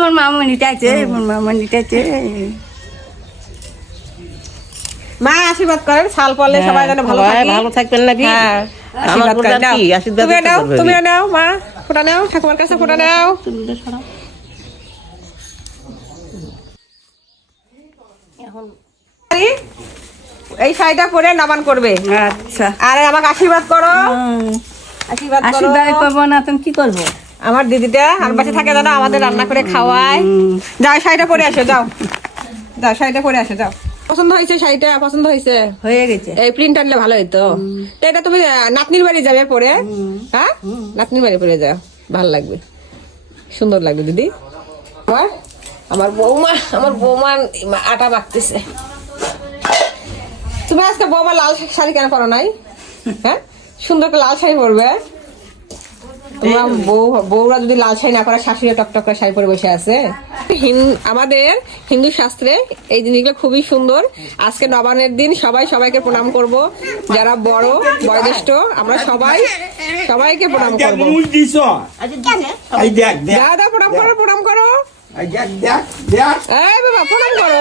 আমার মামনিটা আছে, আমার মামনিটা আছে। মা আশীর্বাদ করেন, সাল পড়লে সবাই যেন ভালো থাকে, ভালো থাকবেন নাকি? হ্যাঁ আশীর্বাদ করেন। তুমিও নাও মা, ফোঁটা নাও, ঠাকুমার কাছে ফোঁটা নাও। এই শাড়িটা পরে নামান করবে। আচ্ছা, আর আমাকে আশীর্বাদ করো। আশীর্বাদ করো। আশীর্বাদ করবো না তুমি কি করবো? আমার দিদিটা আর বাসে থাকে জানো, আমাদের রান্না করে খাওয়ায়। যাও শাড়িটা পরে আসো, যাও যাও শাড়িটা পরে আসো, যাও। পছন্দ হয়েছে শাড়িটা? পছন্দ হয়েছে? হয়ে গেছে। এই প্রিন্ট আনলে ভালো হইতো। তো এটা তুমি নাতনির বাড়ি যাবে পরে, হ্যাঁ নাতনির বাড়ি পরে যাও, ভালো লাগবে, সুন্দর লাগবে দিদি। আমার বৌমা আটা মাখতেছে। তুমি আজকে বৌমা লাল শাড়ি কেন পরো নাই? হ্যাঁ সুন্দর করে লাল শাড়ি পরবে। তোমার বউরা যদি লাল শাড়ি না পরে, শাশুড়ি টকটক করে শাড়ি পরে বসে আছে। আমাদের হিন্দু শাস্ত্রে এই জিনিসগুলো খুবই সুন্দর। আজকে নবান্নের দিন সবাই সবাইকে প্রণাম করব, যারা বড় বয়োজ্যেষ্ঠ আমরা সবাইকে প্রণাম করবো। দাদা প্রণাম করো, প্রণাম করো, এই বাবা প্রণাম করো।